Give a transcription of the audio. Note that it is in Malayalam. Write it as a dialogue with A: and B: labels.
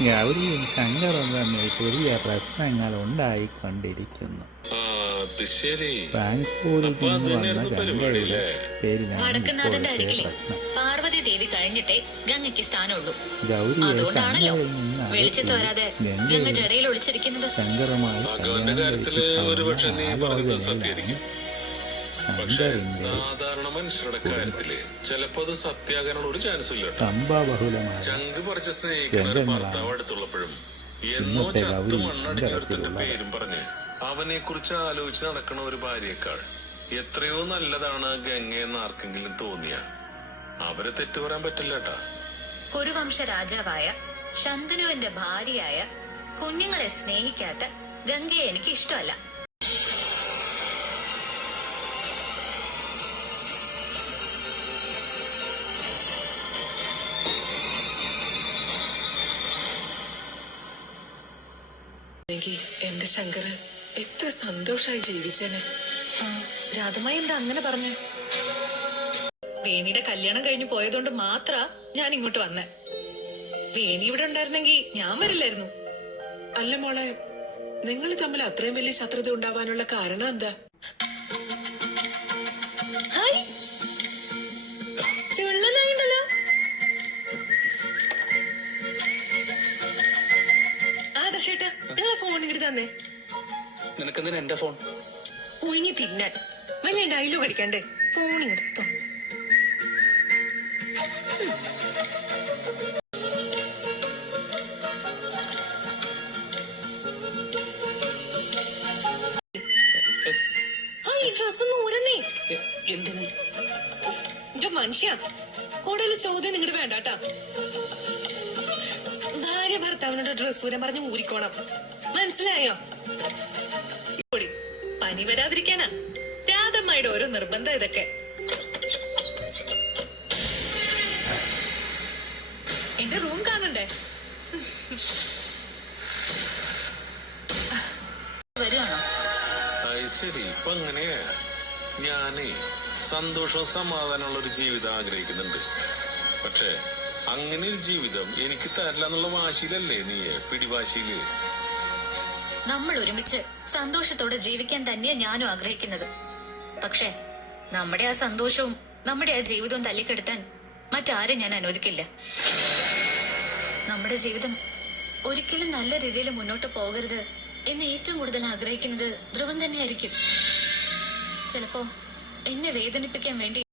A: ഗൗരിയും ശങ്കറും തമ്മിൽ പുതിയ പ്രശ്നങ്ങൾ ഉണ്ടായിക്കൊണ്ടിരിക്കുന്നു. ബാംഗ്ലൂരിൽ നിന്ന് വന്ന ഗംഗയുടെ പേരിലാണ് ഇപ്പോഴത്തെ പ്രശ്നം.
B: പാർവതി ദേവി കഴിഞ്ഞിട്ടേ ഗംഗയ്ക്ക് സ്ഥാനമുള്ളൂ.
A: ഗൗരിയെ
B: അതുകൊണ്ടാണല്ലോ
A: ശങ്കറിൽ നിന്ന്
B: വെളിച്ചത്ത് വരാതെ ഗംഗ ജടയിൽ ഒളിച്ചിരിക്കുന്നത്.
A: ശങ്കറുമായി
C: പക്ഷെ സാധാരണ മനുഷ്യരുടെ കാര്യത്തില് ചിലപ്പോ അത് സത്യാകാനുള്ള ഒരു ചാൻസും ഇല്ല.
A: സംഭവബഹുലമായ
C: ചങ്ക് പറിച്ച് സ്നേഹിക്കുന്ന ഒരു ഭർത്താവ് അടുത്തുള്ളപ്പോഴും എന്നോ ചത്തു മണ്ണടിഞ്ഞൊരുത്തന്റെ പേരും പറഞ്ഞ് അവനെ കുറിച്ച് ആലോചിച്ച് നടക്കണ ഒരു ഭാര്യയേക്കാൾ എത്രയോ നല്ലതാണ് ഗംഗയെന്ന് ആർക്കെങ്കിലും തോന്നിയ അവരെ തെറ്റു പറയാൻ പറ്റില്ലട്ടാ.
B: കുരുവംശ രാജാവായ ശന്തനുവിന്റെ ഭാര്യയായ കുഞ്ഞുങ്ങളെ സ്നേഹിക്കാത്ത ഗംഗയെ എനിക്ക് ഇഷ്ടമല്ല.
D: എന്റെ ശങ്കര് എത്ര സന്തോഷായി ജീവിച്ചേനെ.
B: രാധമായി എന്താ അങ്ങനെ പറഞ്ഞു?
D: വേണിയുടെ കല്യാണം കഴിഞ്ഞു പോയതുകൊണ്ട് മാത്ര ഞാൻ ഇങ്ങോട്ട് വന്നേ. വേണി ഇവിടെ ഉണ്ടായിരുന്നെങ്കിൽ ഞാൻ വരില്ലായിരുന്നു. അല്ല മോളെ, നിങ്ങൾ തമ്മിൽ അത്രയും വലിയ ശത്രുത ഉണ്ടാവാനുള്ള കാരണം എന്താ? ചുള്ളനായിണ്ടല്ലോ. ആദർശേട്ടാ, നിങ്ങളെ ഫോൺ ഇങ്ങോട്ട് തന്നേ.
E: നിനക്കെന്തിനാ എന്റെ ഫോൺ?
D: ഒഴിഞ്ഞി തിന്നാൻ വലിയ ഡയലോഗ് അടിക്കണ്ടേ. ഫോൺ എടുത്തോ. ഈ ഡ്രസ് ഊരന്നേ.
E: എന്തിന്?
D: മനുഷ്യ, കൂടുതൽ ചോദ്യം നിങ്ങട് വേണ്ടാട്ടാ. ഭാര്യ ഭർത്താവിനോട് ഡ്രസ് ഊരാൻ പറഞ്ഞ് ഊരിക്കോണം, മനസ്സിലായോ? പനി വരാതിരിക്കാനാ രാധമ്മയുടെ ഓരോ നിർബന്ധം ഇതൊക്കെ. എന്റെ റൂം കാണണ്ടേ?
B: വരുവാണോ?
C: ശരി, ഇപ്പൊ അങ്ങനെയാ. ഞാനേ സന്തോഷവും സമാധാനമുള്ള ഒരു ജീവിതം ആഗ്രഹിക്കുന്നുണ്ട്. പക്ഷെ അങ്ങനെ ഒരു ജീവിതം എനിക്ക് തരില്ല എന്നുള്ള വാശിയിലല്ലേ നീ, പിടിവാശിയില്.
B: നമ്മൾ ഒരുമിച്ച് സന്തോഷത്തോടെ ജീവിക്കാൻ തന്നെയാ ഞാനും ആഗ്രഹിക്കുന്നത്. പക്ഷെ നമ്മുടെ ആ സന്തോഷവും നമ്മുടെ ആ ജീവിതവും തല്ലിക്കെടുത്താൻ മറ്റാരും ഞാൻ അനുവദിക്കില്ല. നമ്മുടെ ജീവിതം ഒരിക്കലും നല്ല രീതിയിൽ മുന്നോട്ട് പോകരുത് എന്ന് ഏറ്റവും കൂടുതൽ ആഗ്രഹിക്കുന്നത് ധ്രുവൻ തന്നെയായിരിക്കും. ചിലപ്പോ എന്നെ വേദനിപ്പിക്കാൻ വേണ്ടി